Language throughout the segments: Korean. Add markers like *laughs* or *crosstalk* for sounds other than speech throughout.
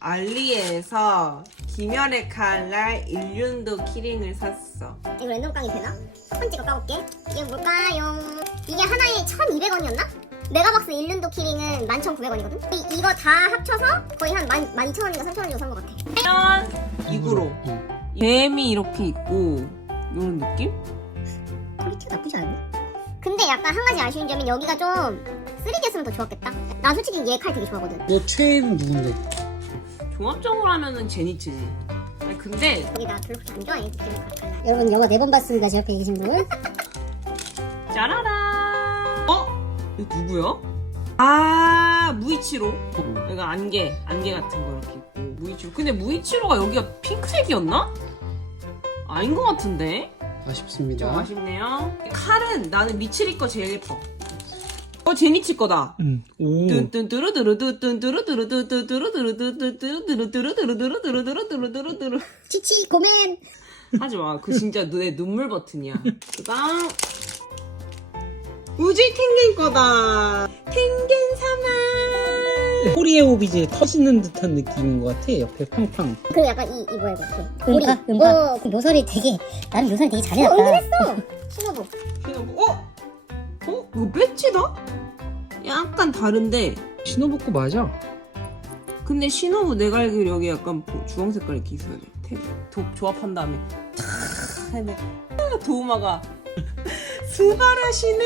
알리에서 김열의 칼날 일륜도 키링을 샀어. 이거 랜덤 깡이 되나? 첫 번째 거 까볼게. 이게 뭘까요? 이게 하나에 1,200원이었나? 메가박스 일륜도 키링은 11,900원이거든? 이, 이거 다 합쳐서 거의 한 12,000원인가 3,000원 정도 산것 같아. 짠! 이구로. 뱀이 이렇게 있고 이런 느낌? 퀄리티가 나쁘지 않네. 근데 약간 한 가지 아쉬운 점은 여기가 좀 3D였으면 더 좋았겠다. 나 솔직히 얘 칼 되게 좋아하거든. 너 최애는 누군데? 종합적으로 하면은 제니츠지. 아니 근데 여기 나 별로 그렇게 안 좋아해. 칼. 여러분 영화 네 번 봤습니다. 제 옆에 계신 분. 짜라라. 어? 이거 누구야? 아 무이치로. 여기가 안개, 안개 같은 거 이렇게 있고 무이치로. 근데 무이치로가 여기가 핑크색이었나? 아닌 것 같은데? 좀 아쉽습니다. 아쉽네요. 칼은 나는 미츠리 거 제일 예뻐. 어 제니치 거다. 음. 오. 뚠뚠뚜루뚜루뚜뚜뚜루뚜루뚜뚜뚜루뚜루뚜루뚜루뚜루뚜루뚜루뚜루뚜루 치치 고맨. 하지 마. 그 진짜 내 눈물 버튼이야. 그다음 우지 탱겐 거다. 탱겐 사마. 코리에 오비제 터지는 듯한 느낌인 것 같아. 옆에 팡팡. 그리고 약간 이, 이 뭐야, 이거. 이렇게. 우리, 음파. 어, 그 묘설이 되게 나는 묘설 되게 어, 잘해놨다. 은근했어. 신호부. 신호부. 어? 어? 이거 배지다? 약간 다른데. 신호복구 맞아? 근데 신호부 내가 알기로 여기 약간 보- 주황 색깔 이렇게 있어야 돼. 탭. 도, 조합한 다음에 탁 해네. 아, 도우마가 *laughs* 스바라시네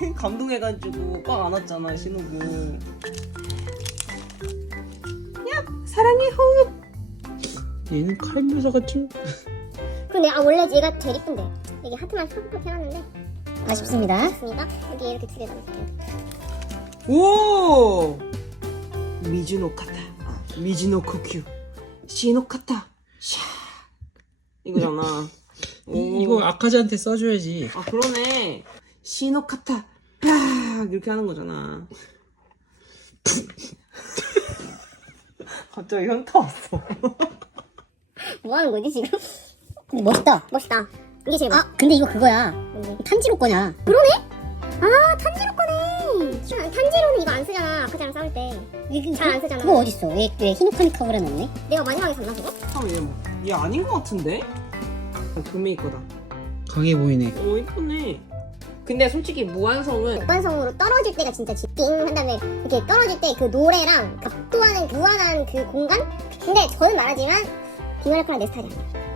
*laughs* 감동해가지고 꽉 안았잖아 신호부. 야 사랑해 호흡. 얘는 칼무사가 좀 근데 아 원래 얘가 제일 이쁜데 이게 하트만 쏙쏙 해놨는데 아쉽습니다. 좋습니다. 여기 이렇게 두개 넣을게요. 오 미즈노 카타 아, 미즈노 코큐 시노 카타 샤 이거잖아. 오. 이- 이거 아카즈한테 써줘야지. 아 그러네 시노 카타 팍 이렇게 하는 거잖아 *laughs* 갑자기 현타 왔어 *laughs* 뭐 하는 거지 지금? *laughs* 멋있다. 멋있다. 이게 제일 멋. 아 근데 이거 그거야. 뭔데? 탄지로 거냐? 아 탄지로 거네. 슈, 탄지로는 이거 안 쓰잖아. 아카자랑 싸울 때. 잘 안 쓰잖아. 그거 어딨어? 왜, 왜 히노카미 카브라 넣네? 내가 마지막에 샀나 그거? 잠깐만 얘, 뭐, 얘 아닌 것 같은데? 아, 금메이 거다 강해 보이네. 오 이쁘네 근데 솔직히 무한성은 무한성으로 떨어질 때가 진짜 띵한 다음에 이렇게 떨어질 때 그 노래랑 각도하는 그 무한한 그 공간? 근데 저는 말하지만 비마르카랑 내 스타일이 아니야.